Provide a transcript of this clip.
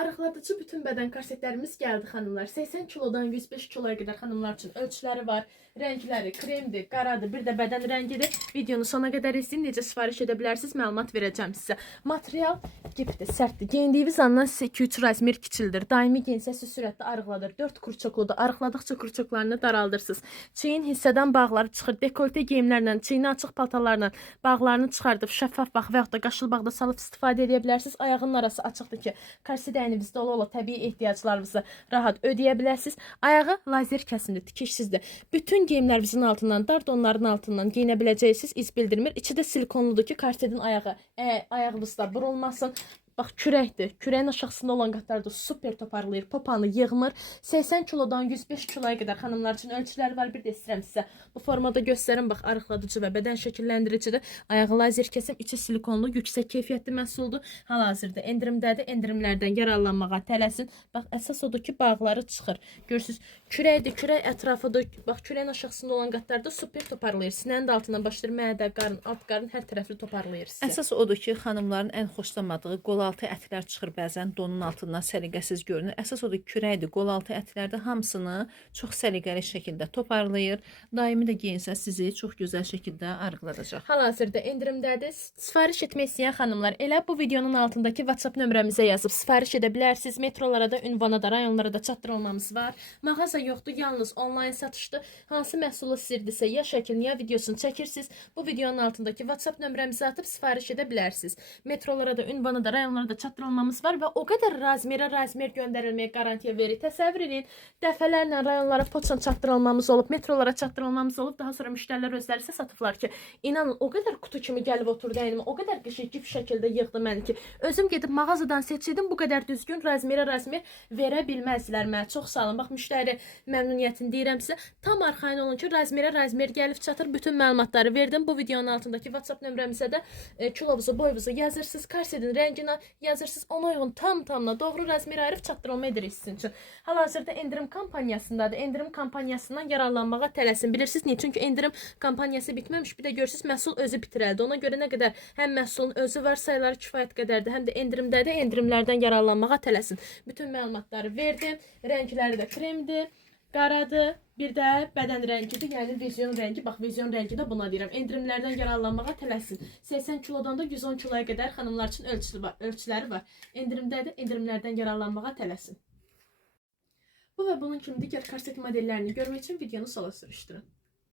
Arıqladıcı bütün bədən korsetlərimiz gəldi xanımlar. 80 kilodan 105 kiloya qədər xanımlar üçün ölçüləri var. Rəngləri kremdir, qaradır, bir də bədən rəngidir. Videonu sona qədər izləyin, necə sifariş edə bilərsiniz, məlumat verəcəm sizə. Material gipdir, sərtdir. Geyindiyiniz andan sizə 2-3 razmer kiçildir. Daimi geyinsə sürətli arıqladır. 4 kurçokludur. Arıqladıqca kurçoklarını daraldırsınız. Çiyin hissədən bağları çıxır. Dekolte geyimlərlə, çiyini açıq paltarlarla bağlarını çıxardıb şəffaf bağ və yaxud da qaşıl bağda salıb istifadə edə bilərsiniz. Ayağının arası açıqdır ki, korset əynimizdə ola təbii ehtiyaclarınızı rahat ödəyə bilərsiniz. Ayağı lazer kəsimli, tikişsizdir. Bütün geyimlərinizin altından, dar donların altından geyinə biləcəksiniz, iz bildirmir. İçi də silikonludur ki, korsetin ayağınızda burulmasın. Bax, kürəkdir. Kürəyin aşağısında olan qatlarda super toparlayır, popanı yığmır. 80 kilodan 105 kiloya qədər xanımlar üçün ölçüləri var. Bir də istəyirəm sizə bu formada göstərim. Bax, arıqladıcı və bədən şəkillendiricidir. Ayağı lazer kəsim, içi silikonlu, yüksək keyfiyyətli məhsuldur. Hal-hazırda endirimdədir. Endirimlərdən yararlanmağa tələsin. Bax, əsas odur ki, bağları çıxır. Görürsünüz, kürəkdir, kürək ətrafıdır. Bax, kürəyin aşağısında olan qatlarda super toparlayır. Sinənin də altından başlayır, mədə, qarın, alt qarın hər tərəfli toparlayır sizə. Əsas odur ki, xanımların ən xoşlamadığı qolaltı ətlər çıxır bəzən, donun altından səliqəsiz görünür. Əsas odur ki, kürəkdir, qolaltı ətlərdə hamısını çox səliqəli şəkildə toparlayır. Daimi də geyinsə sizi çox gözəl şəkildə arıqladacaq. Hal-hazırda endirimdədir. Sifariş etmək istəyən xanımlar elə bu videonun altındakı WhatsApp nömrəmizə yazıb sifariş edə bilərsiniz. Metrolara da, ünvana da, rayonlara da çatdırılmamız var. Mağaza yoxdur, yalnız onlayn satışdır. Hansı məhsulu istəyirdisə, ya şəklini, ya videosunu çəkirsiniz. Bu videonun altındakı WhatsApp nömrəmizə atıb sifariş edə bilərsiniz. Metrolara da, ünvana da, rayonlara da çatdırılmamız var və o qədər razmer göndərilməyə qarantiya verir. Təsəvvür edin, dəfələrlə rayonlara poçtan çatdırılmamız olub, metrolara çatdırılmamız olub. Daha sonra müştərilər özləri isə satıblar ki, inanın, o qədər kutu kimi gəlib oturdu əynimə, o qədər qışıqif şəkildə yığdı məni ki, özüm gedib mağazadan seçirdim, bu qədər düzgün razmer verə bilməzdilər mənə. Çox sağ olun. Bax, müştəri məmnuniyyətini deyirəm sizə. Tam arxayın olun ki, razmer gəlib çatır. Bütün məlumatları verdim. Bu videonun altındakı WhatsApp nömrəmizə də kilovuzu, boyunuzu yazırsınız, korsetin rənginə yazırsınız, ona uyğun tamına doğru razmeri ayırıb çatdırılma edirik sizin üçün. Hal-hazırda endirim kampaniyasındadır. Endirim kampaniyasından yararlanmağa tələsin. Bilirsiniz niyə? Çünki endirim kampaniyası bitməmiş, bir də görürsünüz məhsul özü bitirəldi. Ona görə nə qədər həm məhsulun özü var, sayıları kifayət qədərdir, həm də endirimdədir. Endirimlərdən yararlanmağa tələsin. Bütün məlumatları verdim. Rəngləri də kremdir, qaradır. Bir də bədən rəngidir, yəni vizyon rəngi. Bax, vizyon rəngi də buna deyirəm. Endirimlərdən yararlanmağa tələsin. 80 kilodan da 110 kiloya qədər xanımlar üçün ölçüləri var. Endirimdədir, endirimlərdən yararlanmağa tələsin. Bu və bunun kimi digər korset modellərini görmək üçün videonu sola sürüşdürün.